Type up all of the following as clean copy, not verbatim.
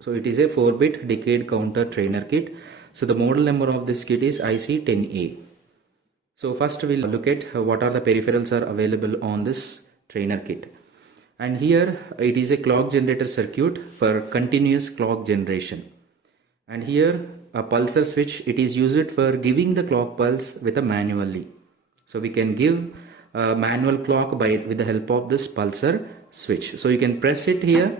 So it is a 4-bit decade counter trainer kit. So the model number of this kit is IC-10A. So first we'll look at what are the peripherals are available on this trainer kit. And here it is a clock generator circuit for continuous clock generation. And here a pulsar switch, it is used for giving the clock pulse with a manually. So we can give a manual clock with the help of this pulsar switch. So you can press it here.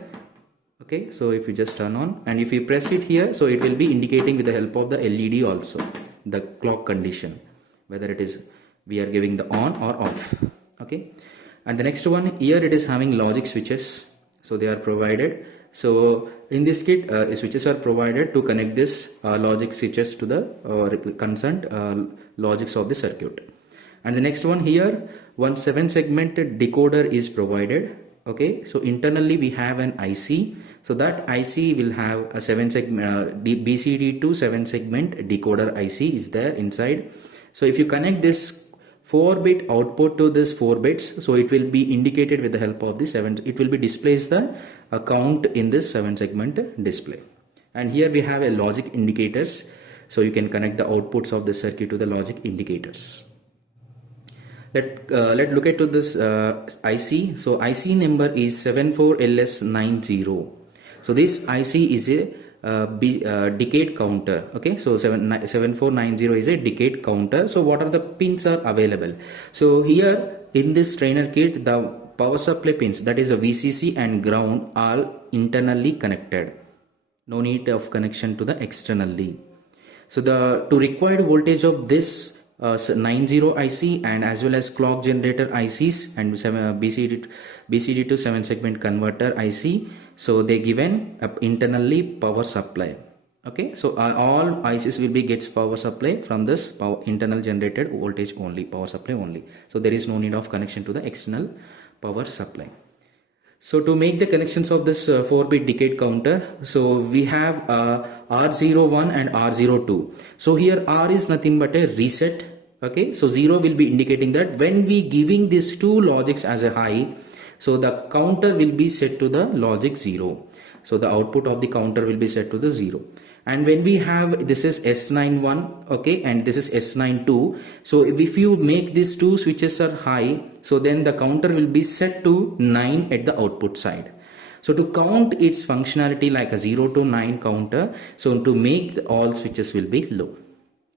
Okay, so if you just turn on, and if you press it here, so it will be indicating with the help of the LED also the clock condition, whether it is we are giving the on or off. Okay, and the next one here, it is having logic switches, so they are provided. So in this kit, switches are provided to connect this logic switches to the concerned logics of the circuit. And the next one here, one 7-segment decoder is provided. Okay, so internally we have an IC, so that IC will have a 7-segment BCD to 7-segment decoder IC is there inside. So if you connect this 4-bit output to this 4 bits, so it will be indicated with the help of the 7, it will be displays the count in this 7-segment display. And here we have a logic indicators, so you can connect the outputs of the circuit to the logic indicators. Let's look at this IC. So IC number is 74LS90. So this IC is a decade counter. Okay, so 7490 is a decade counter. So what are the pins are available? So here in this trainer kit, the power supply pins, that is a VCC and ground, are internally connected. No need of connection to the externally. So the required voltage of this 90 IC and as well as clock generator ICs and BCD to 7-segment converter IC, so they given internally power supply. Okay, so all ICs will be gets power supply from this internal generated voltage only, power supply only. So there is no need of connection to the external power supply. So to make the connections of this 4-bit decade counter, so we have R01 and R02. So here R is nothing but a reset. Okay, so 0 will be indicating that when we giving these two logics as a high, so the counter will be set to the logic 0. So the output of the counter will be set to the 0. And when we have, this is S91, okay, and this is S92. So if you make these two switches are high, so then the counter will be set to 9 at the output side. So to count its functionality like a 0 to 9 counter, so to make all switches will be low.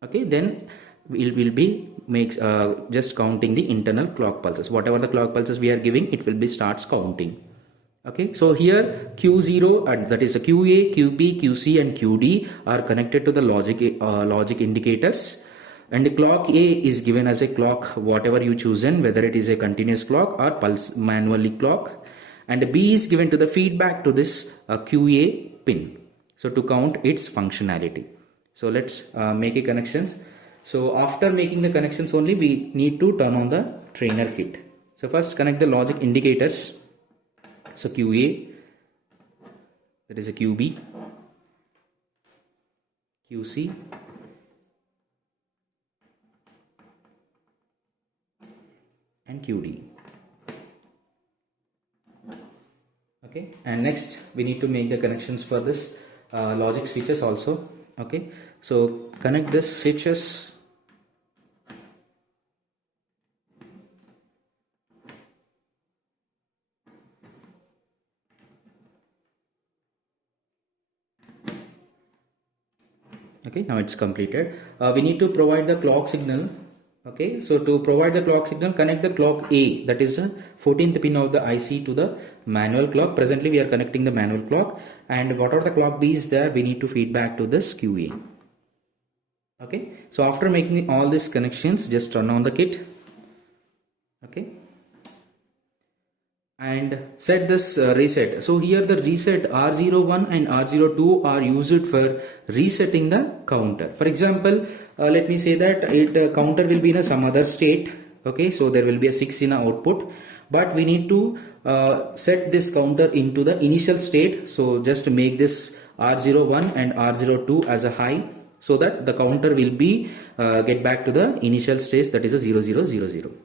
Okay, then it will be makes just counting the internal clock pulses. Whatever the clock pulses we are giving, it will be starts counting. Okay, so here Q0, and that is a QA, QB, QC and QD are connected to the logic indicators, and the clock A is given as a clock whatever you chosen, whether it is a continuous clock or pulse manually clock, and B is given to the feedback to this QA pin, so to count its functionality. So let's make a connections. So after making the connections only, we need to turn on the trainer kit. So first connect the logic indicators. So QA, that is a QB, QC, and QD. Okay, and next we need to make the connections for this logic switches also. Okay, so connect this switches. Okay, now it's completed. We need to provide the clock signal. Okay, so to provide the clock signal, connect the clock A, that is the 14th pin of the IC, to the manual clock. Presently we are connecting the manual clock, and whatever the clock B is there, we need to feed back to this QA. Okay, so after making all these connections, just turn on the kit. Okay, and set this reset. So here the reset R01 and R02 are used for resetting the counter. For example, let me say that counter will be in some other state. Okay, so there will be a 6 in output, but we need to set this counter into the initial state. So just make this R01 and R02 as a high, so that the counter will be get back to the initial stage, that is a 0000.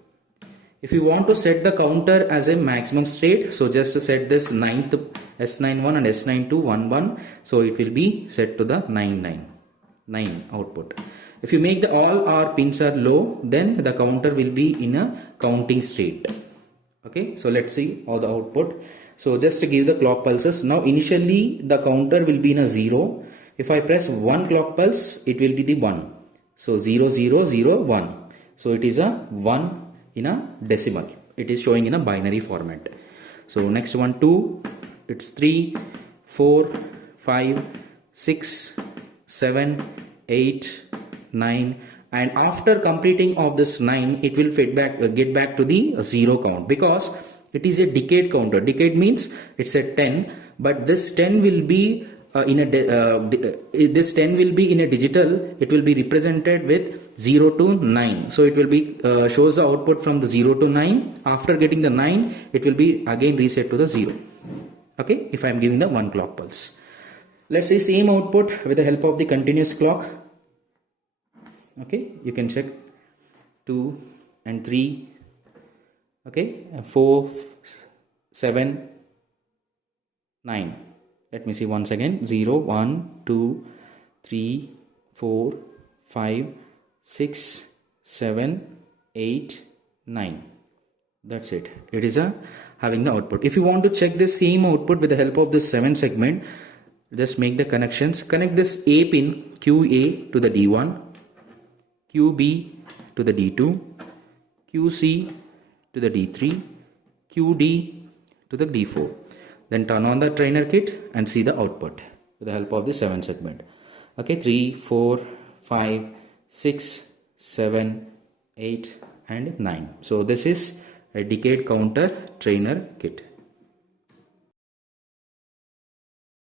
If you want to set the counter as a maximum state, so just set this 9th S91 and S9211, so it will be set to the 9 output. If you make the all R pins are low, then the counter will be in a counting state. Okay, so let's see how the output. So just to give the clock pulses, now initially the counter will be in a 0. If I press one clock pulse, it will be the 1. So 0 0 0 1. So it is a 1 in a decimal. It is showing in a binary format. So next one 2, it's 3, 4, 5, 6, 7, 8, 9, and after completing of this 9, it will get back to the 0 count, because it is a decade counter. Decade means it's a 10, but this 10 will be this 10 will be in a digital. It will be represented with 0 to 9. So it will be shows the output from the 0 to 9. After getting the 9, it will be again reset to the 0. Okay, if I am giving the 1 clock pulse. Let's say same output with the help of the continuous clock. Okay, you can check 2 and 3. Okay, 4, 7, 9. Let me see once again. 0, 1, 2, 3, 4, 5, 6, 7, 8, 9. That's it. It is having the output. If you want to check the same output with the help of this 7 segment, just make the connections. Connect this A pin QA to the D1, QB to the D2, QC to the D3, QD to the D4. Then turn on the trainer kit and see the output with the help of the 7 segment. Okay, 3, 4, 5, 6, 7, 8 and 9. So this is a decade counter trainer kit.